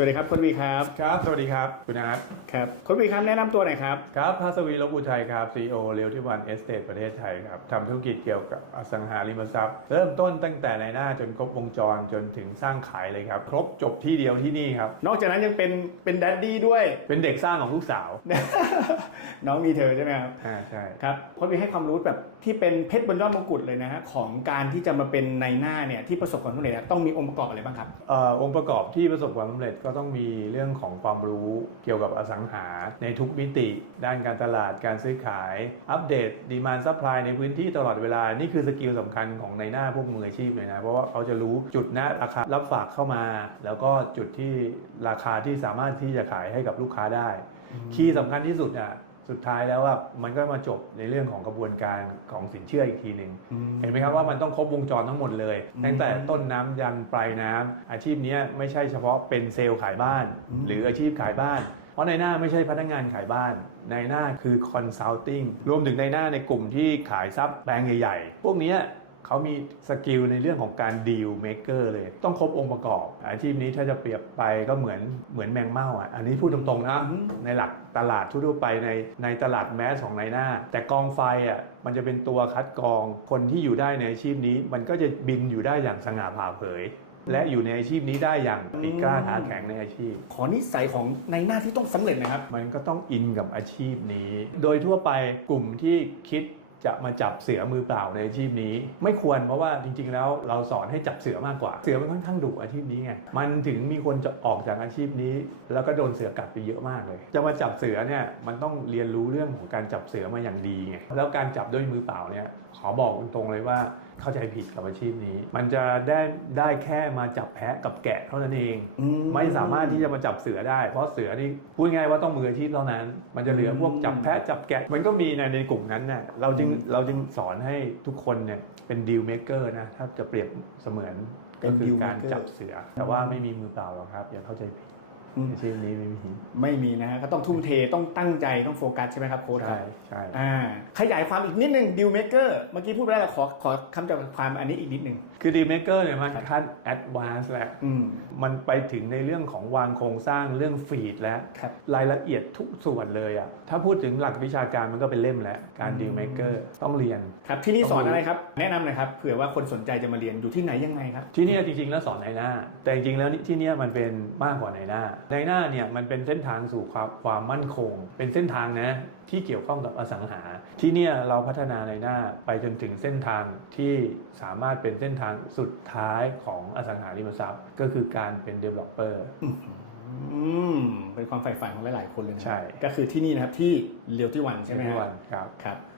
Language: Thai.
สวัสดีครับคุณวีครับครับ สวัสดีครับ คุณอาร์ตครับคุณวีครับแนะนำตัวหน่อยครับ ครับพัศวีลบอุทัยครับ CEO เรียวที่วันเอสเตทประเทศไทยครับทำธุรกิจเกี่ยวกับอสังหาริมทรัพย์ เริ่มต้นตั้งแต่ในหน้าจนครบวงจรจนถึงสร้างขายเลยครับ ครบจบที่เดียวที่นี่ครับ นอกจากนั้นยังเป็นเป็นแดดดี้ด้วย เป็นเด็กสร้างของลูกสาว น้องมีเธอใช่ไหมครับอ่าใช่ครับคุณวีให้ความรู้แบบที่เป็นเพชรบนยอดมงกุฎเลยนะฮะของการที่จะมาเป็นในหน้าเนี่ยที่ประสบความสำเร็จอะต้องมีองค์ประกอบอะไรบ้างครับเอ่อองค์ประกอบที่ประสบความสำเร็จก็ต้องมีเรื่องของความรู้เกี่ยวกับอสังหาในทุกมิติ ด้านการตลาดการซื้อขาย อัปเดตดีมานซัพพลายในพื้นที่ตลอดเวลา นี่คือสกิลสำคัญของในหน้าพวกมืออาชีพเลยนะ เพราะว่าเขาจะรู้จุดหน้าราคารับฝากเข้ามา แล้วก็จุดที่ราคาที่สามารถที่จะขายให้กับลูกค้าได้ คีย์สำคัญที่สุดอะ สุดท้ายแล้วว่ามันก็มาจบในเรื่องของกระบวนการของสินเชื่ออีกทีหนึ่งเห็นไหมครับว่ามันต้องครบวงจรทั้งหมดเลยอืมตั้งแต่ต้นน้ำยันปลายน้ำอาชีพเนี้ยไม่ใช่เฉพาะเป็นเซลล์ขายบ้านอืมหรืออาชีพขายบ้าน เพราะในหน้าไม่ใช่พนักงานขายบ้านในหน้าคือคอนซัลทิงรวมถึงในหน้าในกลุ่มที่ขายทรัพย์แปลงใหญ่ๆ พวกเนี้ย เขามีสกิลในเรื่องของการดีลเมเกอร์เลย ต้องครบองค์ประกอบ อาชีพนี้ถ้าจะเปรียบไปก็เหมือนเหมือนแมงเม่าอะ อันนี้พูดตรงๆนะอืมในหลักตลาดทั่วๆไปในในตลาดแมสของในหน้า แต่กองไฟอะมันจะเป็นตัวคัดกรองคนที่อยู่ได้ในอาชีพนี้ มันก็จะบินอยู่ได้อย่างสง่าผ่าเผย และอยู่ในอาชีพนี้ได้อย่างปีกล้าขาแข็งในอาชีพ ขอนิสัยของในหน้าที่ต้องสำเร็จนะครับ มันก็ต้องอินกับอาชีพนี้ โดยทั่วไปกลุ่มที่คิด จะมาจับเสือมือเปล่าในอาชีพนี้ ไม่ควรเพราะว่าจริง ๆ แล้วเราสอนให้จับเสือมากกว่า เสือมันค่อนข้างดุอาชีพนี้ไงมันถึงมีคนจะออกจากอาชีพนี้ แล้วก็โดนเสือกัดไปเยอะมากเลย จะมาจับเสือเนี่ยมันต้องเรียนรู้เรื่องของการจับเสือมาอย่างดีไงแล้วการจับด้วยมือเปล่าเนี่ยขอบอกตรงๆเลยว่า เข้าใจผิดกับอาชีพนี้ มันจะได้ได้แค่มาจับแพะกับแกะเท่านั้นเองอืมไม่สามารถที่จะมาจับเสือได้ เพราะเสือนี่พูดง่ายว่าต้องมืออาชีพเท่านั้น มันจะเหลือพวกจับแพะจับแกะ มันก็มีในในกลุ่มนั้นน่ะเราจึงเราจึงสอนให้ทุกคนเนี่ยเป็นดีลเม k เกอร์นะถ้าจะเปรียบเสมือนเป็ก็นคือ deal การ maker จับเสือ แต่ว่าไม่มีมือเปล่าหรอกครับอย่าเข้าใจผิด อืมอาชีพนี้ไม่มีไม่มีนะฮะก็ต้องทุ่มเทต้องตั้งใจต้องโฟกัสใช่ไหมครับโค้ชครัใช่บใช่อ่าขยายความอีกนิดนึงดิวเมเกอร์เมื่อกี้พูดไปแล้วขอขอคำจำความอันนี้อีกนิดนึงคือดีลเม k เกอร์เนี่ยมันขั้นแอดวานซ์แล้วอืมมันไปถึงในเรื่องของวางโครงสร้างเรื่องฟีดแล้วครับรายละเอียดทุกส่วนเลยอะถ้าพูดถึงหลักวิชาการมันก็เป็นเล่มแล้วการอืมดีลเม k เกอร์ต้องเรียนครับที่นี่สอนอะไรครับแนะนำหน่อยครับเผื่อว่าคนสนใจจะมาเรียนอยู่ที่ไหนยังไงครับที่เนี่ยจริงๆแล้วสอนในหน้า แต่จริงๆแล้วที่เนี่ยมันเป็นมากกว่าในหน้าในหน้าเนี่ยมันเป็นเส้นทางสู่ความความมั่นคง เป็นเส้นทางนะที่เกี่ยวข้องกับอสังหา ที่เนี่ยเราพัฒนาในหน้าไปจนถึงเส้นทางที่สามารถเป็นเส้นทางสุดท้ายของอสังหาริมทรัพย์ ก็คือการเป็น developer อืมเป็นความใฝ่ฝันของหลายๆคนเลยนะใช่ ก็คือที่นี่นะครับที่เรียวที่วันใช่ไหมทุกควัรับนครับครับ